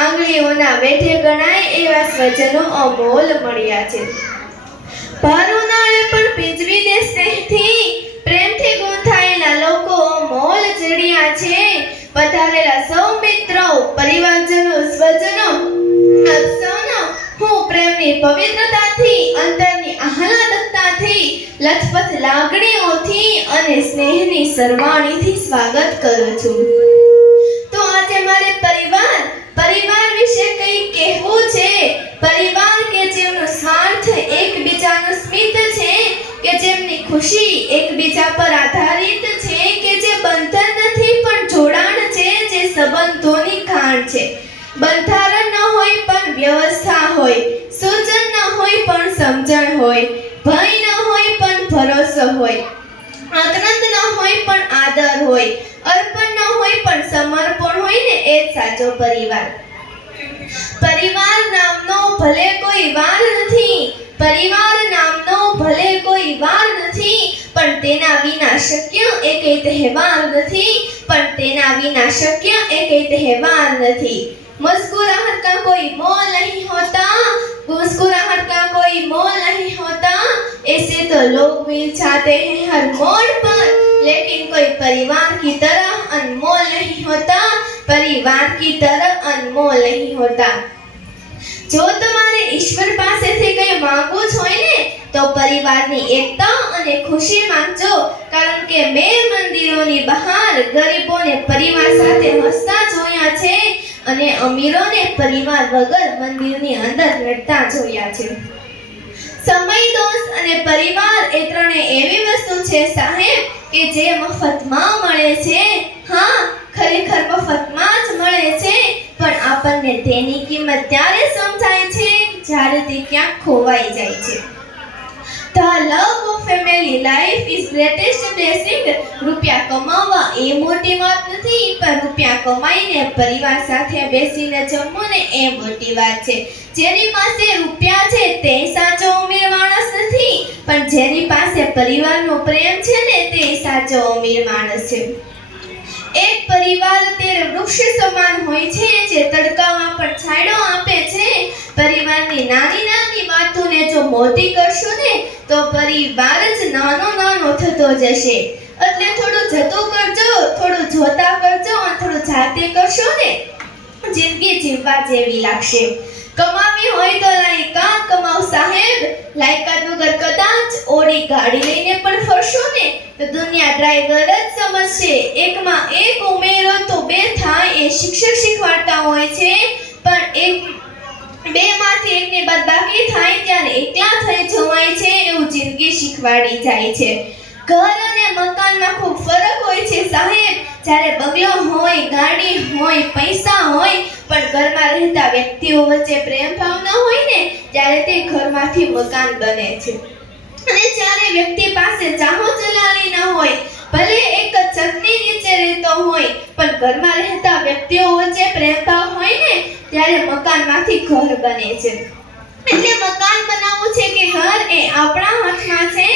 આંગળીઓના વેઢે ગણાય એવા સ્વજનો અમોલ મળ્યા છે. ભર ઉનાળે પણ ભીંજવી દે સ્નેહથી, પ્રેમથી ગૂંથાયેલા લોકો અમોલ જડ્યા છે. પધારેલા સૌ મિત્રો, પરિવારજનો, સ્વજનો, આપ સૌનો હું પ્રેમની પવિત્રતાથી, અંતરની આહલાદકતાથી, લથપથ લાગણીઓથી અને સ્નેહની સરવાણીથી સ્વાગત કરું છું. તો આજે મારે પરિવાર વિશે કંઈ કહેવું છે. પરિવાર કે જેમનો સ્વાર્થ એકબીજાનું સ્મિત છે, કે જેમની ખુશી એકબીજા પર આધારિત છે, કે જે બંધન નથી પણ જોડાણ છે, જે સંબંધોની ગાંઠ છે. બંધારણ ન હોય પણ વ્યવસ્થા હોય, સૂચન ન હોય પણ સમજણ હોય, ભય ન હોય પણ ભરોસો હોય, આનંદ ન હોય પણ આદર હોય, અર્પણ ન હોય પણ સમર્પણ હોય ને એ જ સાચો પરિવાર. પરિવાર નામનો ભલે કોઈ વાર નથી, પરિવાર નામનો ભલે કોઈ વાર નથી, પણ તેના વિના શક્ય એકેય તહેવાર નથી, પણ તેના વિના શક્ય એકેય તહેવાર નથી. मुस्कुराहट का कोई मोल नहीं होता, मुस्कुराहट का कोई मोल नहीं होता, ऐसे तो लोग मिल जाते हैं हर मोड़ पर, लेकिन कोई परिवार की तरह अनमोल नहीं होता, परिवार की तरह अनमोल नहीं होता. જો તમારે ઈશ્વર પાસેથી કંઈ માંગવું જ હોય ને તો પરિવારની એકતા અને ખુશી માંગજો, કારણ કે મેં મંદિરોની બહાર ગરીબોને પરિવાર સાથે હસતા જોયા છે અને અમીરોને પરિવાર વગર મંદિરની અંદર રડતા જોયા છે. સમય, દોસ્ત અને પરિવાર એ ત્રણે એવી વસ્તુ છે સાહેબ કે જે મફતમાં મળે છે. હા, ખરેખર મફતમાં જ મળે છે, પણ આપણને તેની કિંમત ત્યારે સમજાય છે જ્યારે તે ક્યાંક ખોવાઈ જાય છે. The love of family life is greatest blessing. રૂપિયા કમાવા એ મોટી વાત નથી, પણ રૂપિયા કમાઈને પરિવાર સાથે બેસીને જમવું ને એ મોટી વાત છે. જેની પાસે રૂપિયા છે તે સાચો અમીર માણસ નથી, પણ જેની પાસે પરિવારનો પ્રેમ છે ને તે સાચો અમીર માણસ છે. એક પરિવાર તેર વૃક્ષ સમાન હોય છે જે તડકામાં પણ છાંયડો આપે છે. પરિવારની નાની નાની વાતોને જો મોટી કરશો ને તો પરિવાર જ નાનો થતો જશે. એટલે થોડું જતું કરજો, થોડું જોતા કરજો અને થોડું જાતે કરશો ને જિંદગી જીવવા જેવી લાગશે. કમાવી હોય તો લાયકાત કમાવ સાહેબ. લાયકાત વગર કદાચ ઓડી ગાડી લઈને પણ ફરશો ને તો દુનિયા ડ્રાઈવર જ સમજશે. એકમાં એક ઉમેરો તો બે થાય એ શિક્ષક શીખવાડતા હોય છે, પણ બે માંથી એકની બાદબાકી થાય ત્યારે એકલા થઈ જવાય છે એવું જિંદગી શીખવાડી જાય છે. ઘર અને મકાનમાં ખૂબ ફરક હોય છે સાહેબ. જ્યારે બંગલો હોય, ગાડી હોય, પૈસા હોય, પણ ઘરમાં રહેતા વ્યક્તિઓ વચ્ચે પ્રેમ ભાવ ન હોય ને ત્યારે તે ઘરમાંથી મકાન બને છે. અને જ્યારે વ્યક્તિ પાસે ચાહો ચલાવી ન હોય, ભલે એક જ છતની નીચે રહેતો હોય, પણ ઘરમાં રહેતા વ્યક્તિઓ વચ્ચે પ્રેમ ભાવ હોય ને ત્યારે મકાનમાંથી ઘર બને છે. એટલે મકાન બનાવવું છે કે ઘર એ આપણા હાથમાં છે.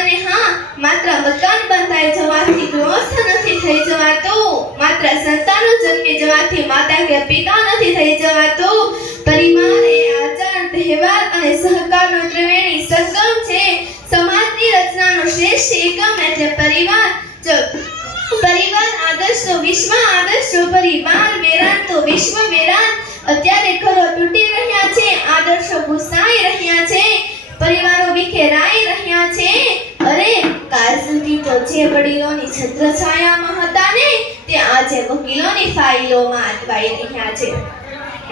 અને હા, માત્ર મકાન બંધાઈ જવાથી ગૃહસ્થ નથી થઈ જવાતું, માત્ર સંતાનો જન્મી જવાથી માતા કે પિતા નથી થઈ જવાતું. પરિવાર એ આચાર, તહેવાર અને સહકારનો ત્રિવેણી સંગમ છે. સમાજની રચનાનો શ્રેષ્ઠ એકમ એટલે પરિવાર. જો પરિવાર આદર્શ તો વિશ્વ આદર્શ, જો પરિવાર વેરાન તો વિશ્વ વેરાન. અત્યારે ઘરો તૂટી રહ્યા છે, આદર્શો ભૂસાઈ રહ્યા છે, પરિવારો વિખેરાઈ રહ્યા છે. અરે કાલ સુધી તો જે વડીલોની છત્રછાયામાં હતા ને તે આજે વકીલોની ફાઇલોમાં અટવાઈ રહ્યા છે.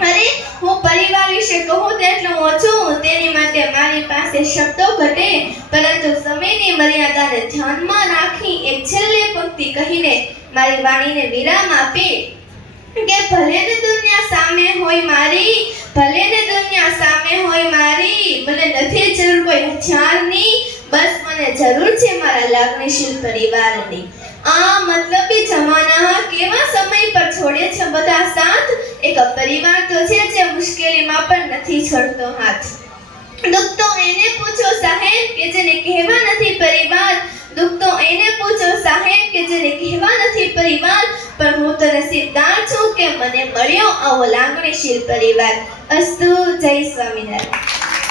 અરે હું પરિવાર વિશે કહું તેટલું ઓછું, તેની માટે મારી પાસે શબ્દો ઘટે, પરંતુ સમયની મર્યાદાને ધ્યાનમાં રાખી એક છેલ્લી પંક્તિ કહીને મારી વાણીને વિરામ આપી કે ભલે ને દુનિયા સામે હોય મારી, ભલે ને દુનિયા સામે હોય મારી, મને નથી જરૂર કોઈ હથિયારની, બસ મને જરૂર છે મારા લાગણીશીલ પરિવારની. આ મતલબી જમાના કેવા સમય પર છોડે છે બધા સાથ. એક પરિવાર તો છે જે મુશ્કેલીમાં પણ નથી છોડતો હાથ. દુઃખ તો એને પૂછો સાહેબ કે જેને કહેવા નથી પરિવાર. દુઃખ તો એને પૂછો સાહેબ કે જેને કહેવા નથી પરિવાર, પણ હું તો નસીબદાર છું કે મને મળ્યો આવો લાગણીશીલ પરિવાર. અસ્તુ. જય સ્વામિનારાયણ.